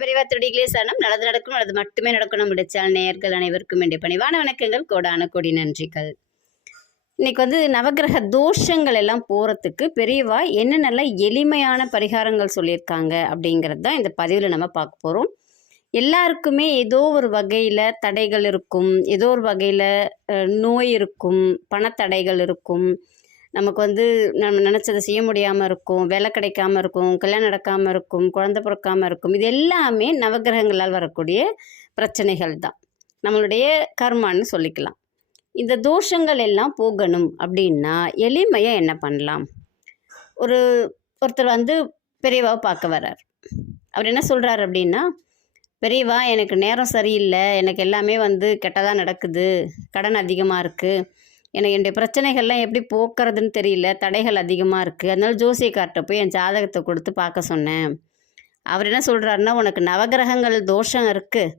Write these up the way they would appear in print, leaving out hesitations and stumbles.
பெரியவா திருடிகளே சரணம். நல்லது நடக்கும், நல்லது மட்டுமே நடக்கும். நம்முடைய சேனல் நேயர்கள் அனைவருக்கும் வேண்டிய பணிவான வணக்கங்கள், கோடான கோடி நன்றிகள். இன்னைக்கு நவகிரக தோஷங்கள் எல்லாம் போகிறதுக்கு பெரியவா என்னென்னலாம் எளிமையான பரிகாரங்கள் சொல்லியிருக்காங்க அப்படிங்கிறது தான் இந்த பதிவில் நம்ம பார்க்க போகிறோம். எல்லாருக்குமே ஏதோ ஒரு வகையில் தடைகள் இருக்கும், ஏதோ ஒரு வகையில் நோய் இருக்கும், பணத்தடைகள் இருக்கும், நமக்கு நம்ம நினச்சதை செய்ய முடியாமல் இருக்கும், வேலை கிடைக்காமல் இருக்கும், கல்யாணம் நடக்காமல் இருக்கும், குழந்தை பிறக்காமல் இருக்கும். இது எல்லாமே நவகிரகங்களால் வரக்கூடிய பிரச்சனைகள் தான், நம்மளுடைய கர்மான்னு சொல்லிக்கலாம். இந்த தோஷங்கள் எல்லாம் போகணும் அப்படின்னா எளிமையாக என்ன பண்ணலாம்? ஒருத்தர் பெரியவாவை பார்க்க வர்றார். அவர் என்ன சொல்கிறார் அப்படின்னா, பெரியவா எனக்கு நேரம் சரியில்லை, எனக்கு எல்லாமே கெட்டதாக நடக்குது, கடன் அதிகமாக இருக்குது, எனக்கு என்னுடைய பிரச்சனைகள்லாம் எப்படி போக்குறதுன்னு தெரியல, தடைகள் அதிகமாக இருக்குது, அதனால ஜோசியக்கார்ட்ட போய் என் ஜாதகத்தை கொடுத்து பார்க்க சொன்னேன். அவர் என்ன சொல்கிறாருன்னா, உனக்கு நவகிரகங்கள் தோஷம் இருக்குது,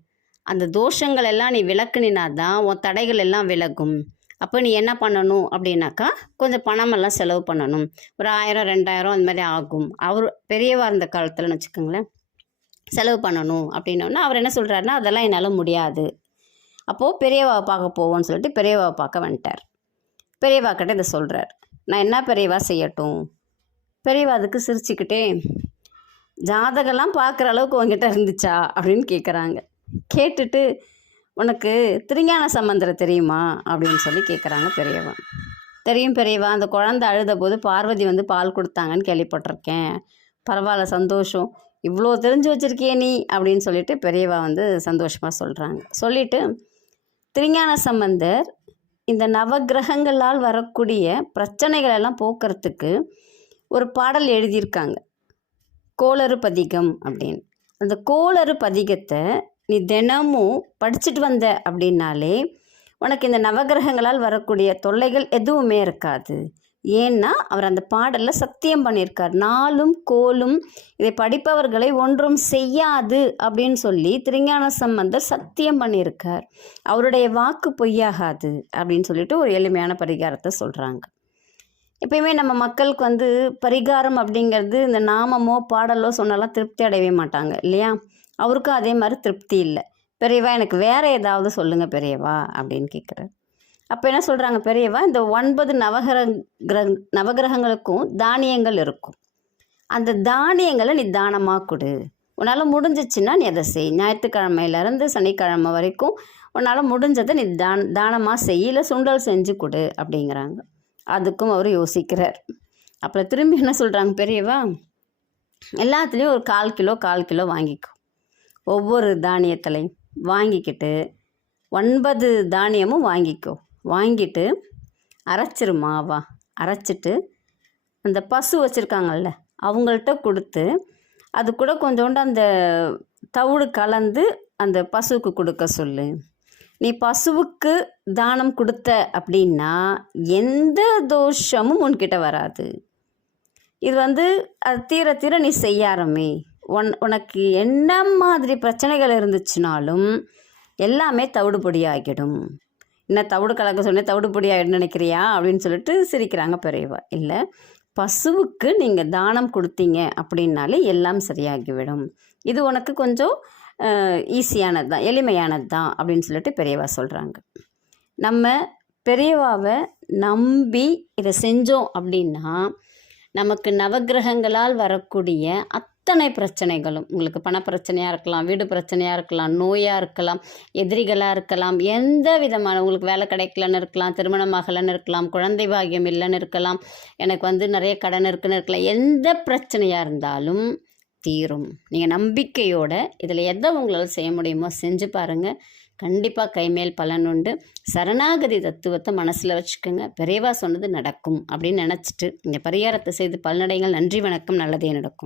அந்த தோஷங்கள் எல்லாம் நீ விளக்குனா தான் உன் தடைகள் எல்லாம் விலகும். அப்போ நீ என்ன பண்ணணும் அப்படின்னாக்கா, கொஞ்சம் பணமெல்லாம் செலவு பண்ணணும், ஒரு 1000 2000 அந்த மாதிரி ஆகும். அவர் பெரியவா இருந்த காலத்தில்னு வச்சுக்கோங்களேன், செலவு பண்ணணும் அப்படின்னோன்னா அவர் என்ன சொல்கிறாருன்னா, அதெல்லாம் என்னால் முடியாது. அப்போது பெரியவாவை பார்க்க போவோன்னு சொல்லிட்டு பெரியவாவை பார்க்க வந்துட்டார். பெரியவா கிட்ட இதை சொல்கிறார். நான் என்ன பெரியவா செய்யட்டும்? பெரியவா அதுக்கு சிரிச்சுக்கிட்டே, ஜாதகம்லாம் பார்க்குற அளவுக்கு உங்ககிட்ட இருந்துச்சா அப்படின்னு கேட்குறாங்க. கேட்டுட்டு, உனக்கு திருஞான சம்பந்தரை தெரியுமா அப்படின்னு சொல்லி கேட்குறாங்க பெரியவா. தெரியும் பெரியவா, அந்த குழந்தை அழுத போது பார்வதி பால் கொடுத்தாங்கன்னு கேள்விப்பட்டிருக்கேன். பரவாயில்ல, சந்தோஷம், இவ்வளோ தெரிஞ்சு வச்சுருக்கியே நீ அப்படின்னு சொல்லிட்டு பெரியவா சந்தோஷமாக சொல்கிறாங்க. சொல்லிவிட்டு, திருஞான சம்பந்தர் இந்த நவகிரகங்களால் வரக்கூடிய பிரச்சனைகள் எல்லாம் போக்குறதுக்கு ஒரு பாடல் எழுதியிருக்காங்க, கோளறு பதிகம் அப்படின்னு. அந்த கோளறு பதிகத்தை நீ தினமும் படிச்சுட்டு வந்த அப்படின்னாலே உனக்கு இந்த நவகிரகங்களால் வரக்கூடிய தொல்லைகள் எதுவுமே இருக்காது. ஏன்னா அவர் அந்த பாடலில் சத்தியம் பண்ணியிருக்கார், நாளும் கோலும் இதை படிப்பவர்களை ஒன்றும் செய்யாது அப்படின்னு சொல்லி திருஞான சம்பந்தர் சத்தியம் பண்ணியிருக்கார். அவருடைய வாக்கு பொய்யாகாது அப்படின்னு சொல்லிட்டு ஒரு எளிமையான பரிகாரத்தை சொல்கிறாங்க. எப்பயுமே நம்ம மக்களுக்கு பரிகாரம் அப்படிங்கிறது இந்த நாமமோ பாடலோ சொன்னாலாம் திருப்தி அடையவே மாட்டாங்க இல்லையா? அவருக்கும் அதே மாதிரி திருப்தி இல்லை. பெரியவா, எனக்கு வேறு ஏதாவது சொல்லுங்கள் பெரியவா அப்படின்னு கேட்குறாரு. அப்போ என்ன சொல்கிறாங்க பெரியவா, இந்த 9 நவகிரகங்களுக்கும் தானியங்கள் இருக்கும், அந்த தானியங்களை நீ தானமாக கொடு. உன்னால் முடிஞ்சிச்சுன்னா நீ அதை செய். ஞாயிற்றுக்கிழமையிலேருந்து சனிக்கிழமை வரைக்கும் உன்னால் முடிஞ்சதை நீ தானமாக செய், இல்லை சுண்டல் செஞ்சு கொடு அப்படிங்கிறாங்க. அதுக்கும் அவர் யோசிக்கிறார். அப்புறம் திரும்பி என்ன சொல்கிறாங்க பெரியவா, எல்லாத்துலேயும் ஒரு 1/4 கிலோ வாங்கிக்கோ. ஒவ்வொரு தானியத்திலையும் வாங்கிக்கிட்டு 9 தானியமும் வாங்கிட்டு அரைச்சிரு மாவா. அரைச்சிட்டு அந்த பசு வச்சுருக்காங்கல்ல அவங்கள்ட்ட கொடுத்து, அது கூட கொஞ்சோண்டு அந்த தவிடு கலந்து அந்த பசுவுக்கு கொடுக்க சொல்லு. நீ பசுவுக்கு தானம் கொடுத்த அப்படின்னா எந்த தோஷமும் உன்கிட்ட வராது. இது அது தீர நீ செய்ய ஆரம்பி. உனக்கு என்ன மாதிரி பிரச்சனைகள் இருந்துச்சுனாலும் எல்லாமே தவிடுபொடி ஆகிடும். என்ன தவிடு கலக்க சொன்னேன், தவிடுபொடி ஆகிடும்னு நினைக்கிறியா அப்படின்னு சொல்லிட்டு சிரிக்கிறாங்க பெரியவா. இல்லை, பசுவுக்கு நீங்கள் தானம் கொடுத்தீங்க அப்படின்னாலே எல்லாம் சரியாகிவிடும். இது உனக்கு கொஞ்சம் ஈஸியானது தான், எளிமையானது தான் அப்படின்னு சொல்லிட்டு பெரியவா சொல்கிறாங்க. நம்ம பெரியவாவை நம்பி இதை செஞ்சோம் அப்படின்னா நமக்கு நவகிரகங்களால் வரக்கூடிய அத்தனை பிரச்சனைகளும், உங்களுக்கு பண பிரச்சனையாக இருக்கலாம், வீடு பிரச்சனையாக இருக்கலாம், நோயாக இருக்கலாம், எதிரிகளாக இருக்கலாம், எந்த விதமான, உங்களுக்கு வேலை கிடைக்கலன்னு இருக்கலாம், திருமணம் ஆகலைன்னு இருக்கலாம், குழந்தை பாகியம் இல்லைன்னு இருக்கலாம், எனக்கு நிறைய கடன் இருக்குன்னு இருக்கலாம், எந்த பிரச்சனையாக இருந்தாலும் தீரும். நீங்கள் நம்பிக்கையோட இதில் எதை உங்களால் செய்ய முடியுமோ செஞ்சு பாருங்கள், கண்டிப்பாக கைமேல் பலன் உண்டு. சரணாகதி தத்துவத்தை மனசில் வச்சுக்கோங்க, பெரியவா சொன்னது நடக்கும் அப்படின்னு நினச்சிட்டு இந்த பரிகாரத்தை செய்து பலனடைங்கள். நன்றி, வணக்கம், நல்லதே நடக்கும்.